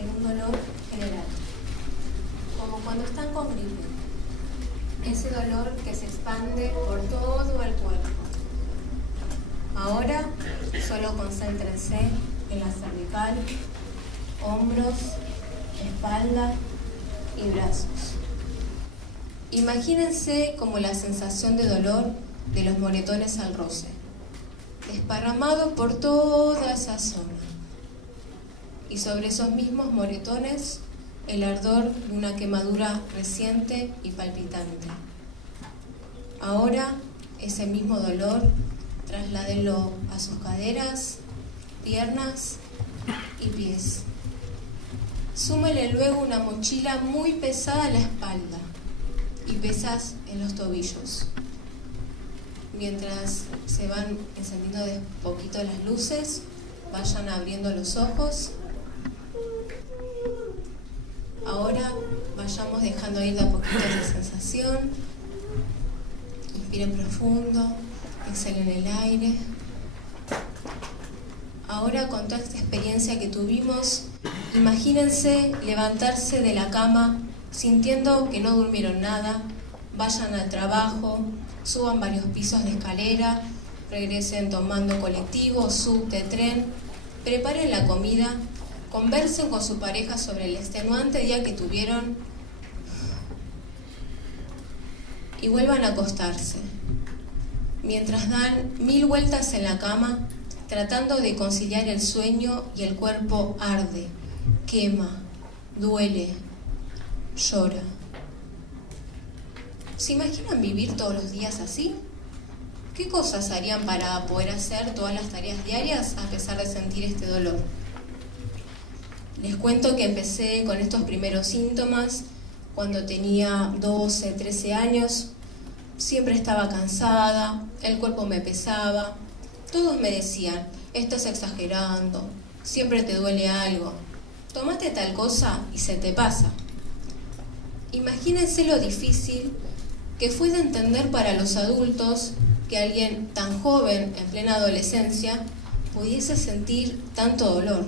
En un dolor general, como cuando están con gripe, ese dolor que se expande por todo el cuerpo. Ahora solo concéntrense en la cervical, hombros, espalda y brazos. Imagínense como la sensación de dolor de los moretones al roce, desparramado por toda esa zona. Y sobre esos mismos moretones, el ardor de una quemadura reciente y palpitante. Ahora, ese mismo dolor, trasládenlo a sus caderas, piernas y pies. Súmele luego una mochila muy pesada a la espalda y pesas en los tobillos. Mientras se van encendiendo de poquito las luces, vayan abriendo los ojos. Ahora vayamos dejando ir de a poquito esa sensación. Inspiren profundo, exhalen el aire. Ahora, con toda esta experiencia que tuvimos, imagínense levantarse de la cama sintiendo que no durmieron nada. Vayan al trabajo, suban varios pisos de escalera, regresen tomando colectivo, subte, tren, preparen la comida. Conversen con su pareja sobre el extenuante día que tuvieron y vuelvan a acostarse. Mientras dan 1000 vueltas en la cama, tratando de conciliar el sueño y el cuerpo arde, quema, duele, llora. ¿Se imaginan vivir todos los días así? ¿Qué cosas harían para poder hacer todas las tareas diarias a pesar de sentir este dolor? Les cuento que empecé con estos primeros síntomas cuando tenía 12, 13 años. Siempre estaba cansada, el cuerpo me pesaba. Todos me decían, estás exagerando, siempre te duele algo. Tómate tal cosa y se te pasa. Imagínense lo difícil que fue de entender para los adultos que alguien tan joven, en plena adolescencia, pudiese sentir tanto dolor.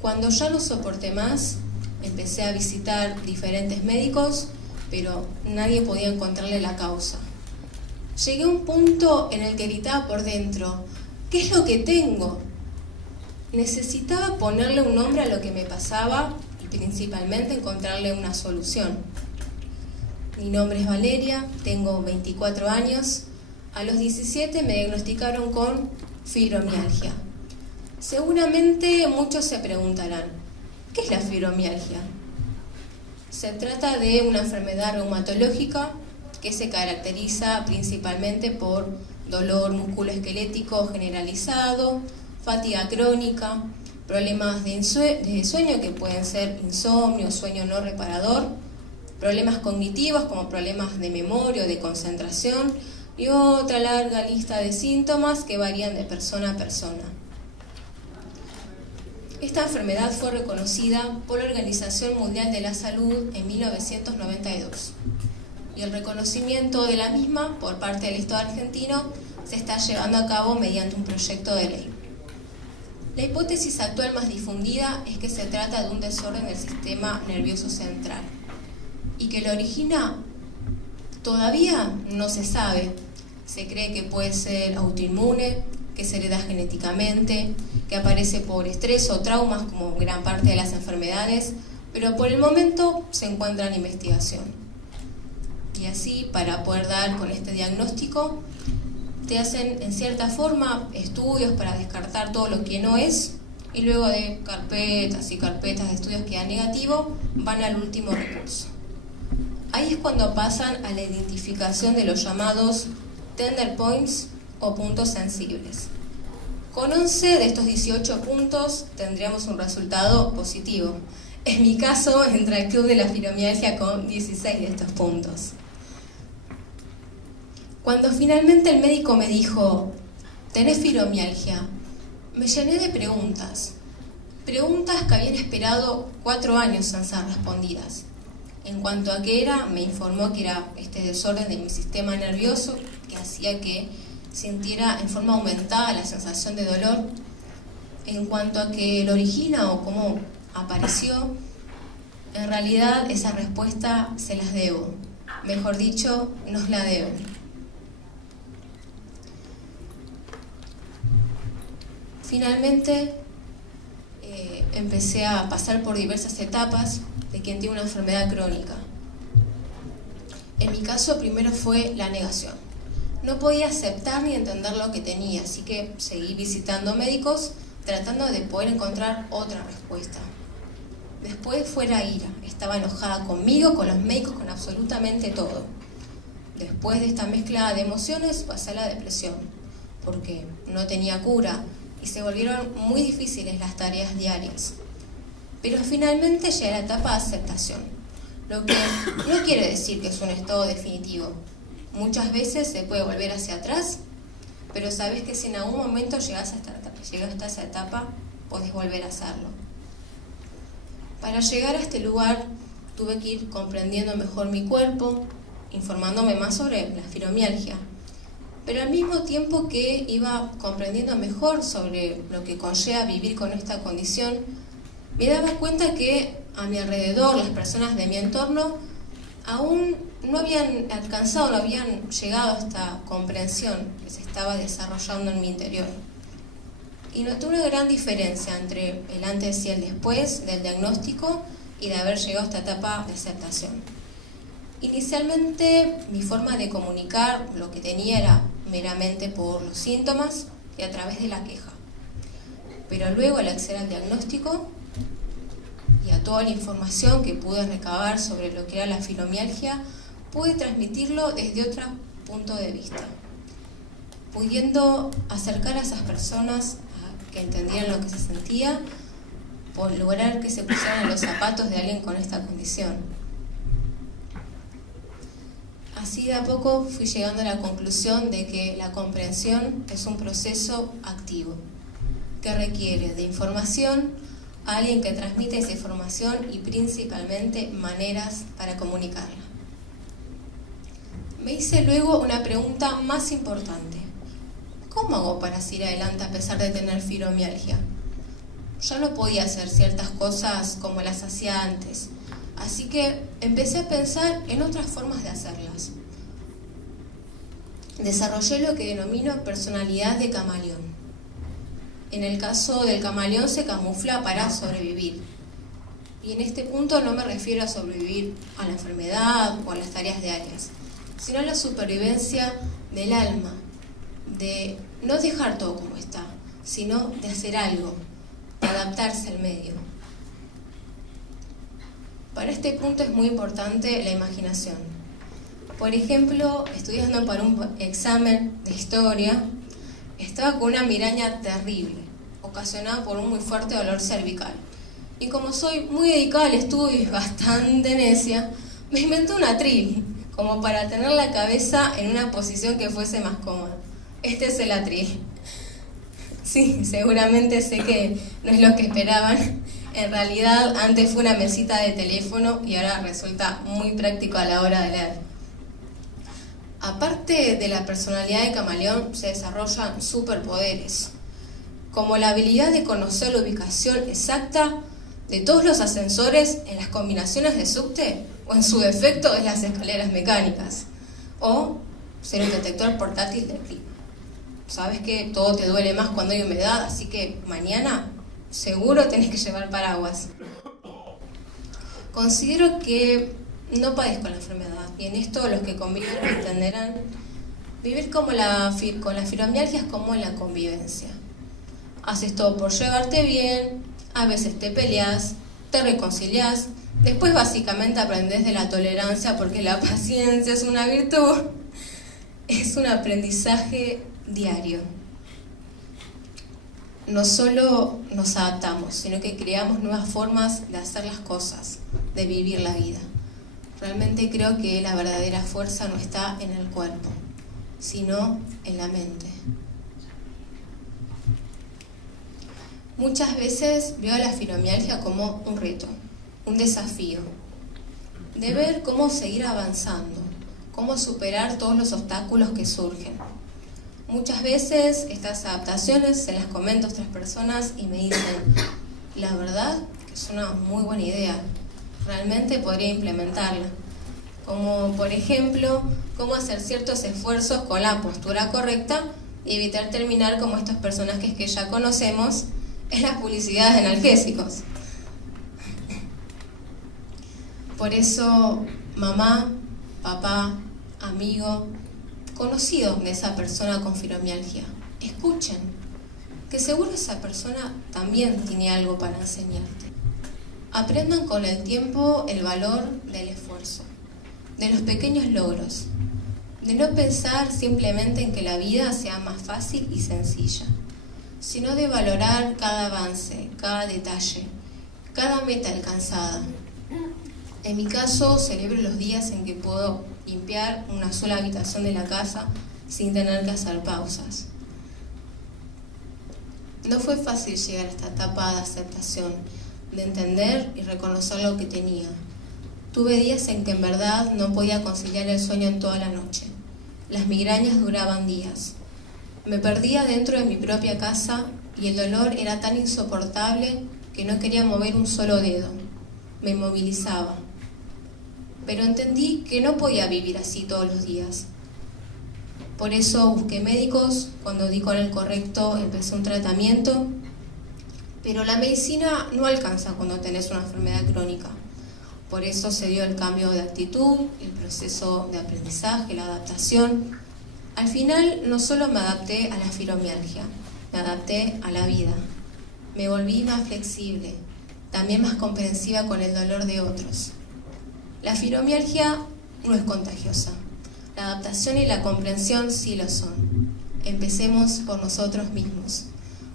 Cuando ya no soporté más, empecé a visitar diferentes médicos, pero nadie podía encontrarle la causa. Llegué a un punto en el que gritaba por dentro, ¿qué es lo que tengo? Necesitaba ponerle un nombre a lo que me pasaba y principalmente encontrarle una solución. Mi nombre es Valeria, tengo 24 años. A los 17 me diagnosticaron con fibromialgia. Seguramente muchos se preguntarán, ¿qué es la fibromialgia? Se trata de una enfermedad reumatológica que se caracteriza principalmente por dolor musculoesquelético generalizado, fatiga crónica, problemas de sueño que pueden ser insomnio, sueño no reparador, problemas cognitivos como problemas de memoria o de concentración y otra larga lista de síntomas que varían de persona a persona. Esta enfermedad fue reconocida por la Organización Mundial de la Salud en 1992 y el reconocimiento de la misma por parte del Estado argentino se está llevando a cabo mediante un proyecto de ley. La hipótesis actual más difundida es que se trata de un desorden del sistema nervioso central y que lo origina todavía no se sabe. Se cree que puede ser autoinmune, que se hereda genéticamente, que aparece por estrés o traumas como gran parte de las enfermedades, pero por el momento se encuentra en investigación. Y así, para poder dar con este diagnóstico, te hacen en cierta forma estudios para descartar todo lo que no es, y luego de carpetas y carpetas de estudios que dan negativo, van al último recurso. Ahí es cuando pasan a la identificación de los llamados tender points o puntos sensibles. Con 11 de estos 18 puntos tendríamos un resultado positivo. En mi caso, entré al club de la fibromialgia con 16 de estos puntos. Cuando finalmente el médico me dijo, ¿tenés fibromialgia?, me llené de preguntas. Preguntas que habían esperado 4 años en ser respondidas. En cuanto a qué era, me informó que era este desorden de mi sistema nervioso que hacía que sintiera en forma aumentada la sensación de dolor. En cuanto a qué lo origina o cómo apareció, en realidad esa respuesta se las debo. Mejor dicho, nos la deben. Finalmente, empecé a pasar por diversas etapas de quien tiene una enfermedad crónica. En mi caso, primero fue la negación. No podía aceptar ni entender lo que tenía, así que seguí visitando médicos tratando de poder encontrar otra respuesta. Después fue la ira. Estaba enojada conmigo, con los médicos, con absolutamente todo. Después de esta mezcla de emociones pasé a la depresión, porque no tenía cura y se volvieron muy difíciles las tareas diarias. Pero finalmente llegué a la etapa de aceptación, lo que no quiere decir que es un estado definitivo. Muchas veces se puede volver hacia atrás, pero sabes que si en algún momento llegaste a esa etapa, podés volver a hacerlo. Para llegar a este lugar tuve que ir comprendiendo mejor mi cuerpo, informándome más sobre la fibromialgia, pero al mismo tiempo que iba comprendiendo mejor sobre lo que conlleva vivir con esta condición, me daba cuenta que a mi alrededor, las personas de mi entorno, aún no habían alcanzado, no habían llegado a esta comprensión que se estaba desarrollando en mi interior. Y noté una gran diferencia entre el antes y el después del diagnóstico y de haber llegado a esta etapa de aceptación. Inicialmente, mi forma de comunicar lo que tenía era meramente por los síntomas y a través de la queja. Pero luego, al acceder al diagnóstico y a toda la información que pude recabar sobre lo que era la fibromialgia, pude transmitirlo desde otro punto de vista, pudiendo acercar a esas personas que entendieran lo que se sentía, por lograr que se pusieran en los zapatos de alguien con esta condición. Así de a poco fui llegando a la conclusión de que la comprensión es un proceso activo, que requiere de información, a alguien que transmite esa información y principalmente maneras para comunicarla. Me hice luego una pregunta más importante. ¿Cómo hago para seguir adelante a pesar de tener fibromialgia? Ya no podía hacer ciertas cosas como las hacía antes, así que empecé a pensar en otras formas de hacerlas. Desarrollé lo que denomino personalidad de camaleón. En el caso del camaleón se camufla para sobrevivir. Y en este punto no me refiero a sobrevivir a la enfermedad o a las tareas diarias, sino a la supervivencia del alma, de no dejar todo como está, sino de hacer algo, de adaptarse al medio. Para este punto es muy importante la imaginación. Por ejemplo, estudiando para un examen de historia, estaba con una migraña terrible, ocasionada por un muy fuerte dolor cervical. Y como soy muy dedicada al estudio y bastante necia, me inventé un atril, como para tener la cabeza en una posición que fuese más cómoda. Este es el atril. Sí, seguramente sé que no es lo que esperaban. En realidad, antes fue una mesita de teléfono y ahora resulta muy práctico a la hora de leer. Aparte de la personalidad de camaleón, se desarrollan superpoderes, como la habilidad de conocer la ubicación exacta de todos los ascensores en las combinaciones de subte o en su defecto en las escaleras mecánicas, o ser un detector portátil del clima. Sabes que todo te duele más cuando hay humedad, así que mañana seguro tenés que llevar paraguas. Considero que no padezco la enfermedad, y en esto los que conviven entenderán. Vivir con la fibromialgia es como en la convivencia. Haces todo por llevarte bien, a veces te peleas, te reconcilias, después básicamente aprendes de la tolerancia porque la paciencia es una virtud. Es un aprendizaje diario. no solo nos adaptamos, sino que creamos nuevas formas de hacer las cosas, de vivir la vida. Realmente creo que la verdadera fuerza no está en el cuerpo, sino en la mente. Muchas veces veo a la fibromialgia como un reto, un desafío, de ver cómo seguir avanzando, cómo superar todos los obstáculos que surgen. Muchas veces estas adaptaciones se las comento a otras personas y me dicen, la verdad que es una muy buena idea, realmente podría implementarla. Como por ejemplo, cómo hacer ciertos esfuerzos con la postura correcta y evitar terminar como estos personajes que ya conocemos en las publicidades de analgésicos. Por eso, mamá, papá, amigo, conocido de esa persona con fibromialgia, escuchen, que seguro esa persona también tiene algo para enseñarte. Aprendan con el tiempo el valor del esfuerzo, de los pequeños logros, de no pensar simplemente en que la vida sea más fácil y sencilla, sino de valorar cada avance, cada detalle, cada meta alcanzada. En mi caso, celebro los días en que puedo limpiar una sola habitación de la casa sin tener que hacer pausas. No fue fácil llegar a esta etapa de aceptación, de entender y reconocer lo que tenía. Tuve días en que en verdad no podía conciliar el sueño en toda la noche. Las migrañas duraban días. Me perdía dentro de mi propia casa y el dolor era tan insoportable que no quería mover un solo dedo. Me inmovilizaba. Pero entendí que no podía vivir así todos los días. Por eso busqué médicos, cuando di con el correcto empecé un tratamiento, pero la medicina no alcanza cuando tenés una enfermedad crónica. Por eso se dio el cambio de actitud, el proceso de aprendizaje, la adaptación. Al final no solo me adapté a la fibromialgia, me adapté a la vida. Me volví más flexible, también más comprensiva con el dolor de otros. La fibromialgia no es contagiosa. La adaptación y la comprensión sí lo son. Empecemos por nosotros mismos.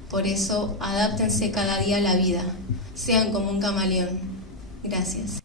Por eso, adáptense cada día a la vida. Sean como un camaleón. Gracias.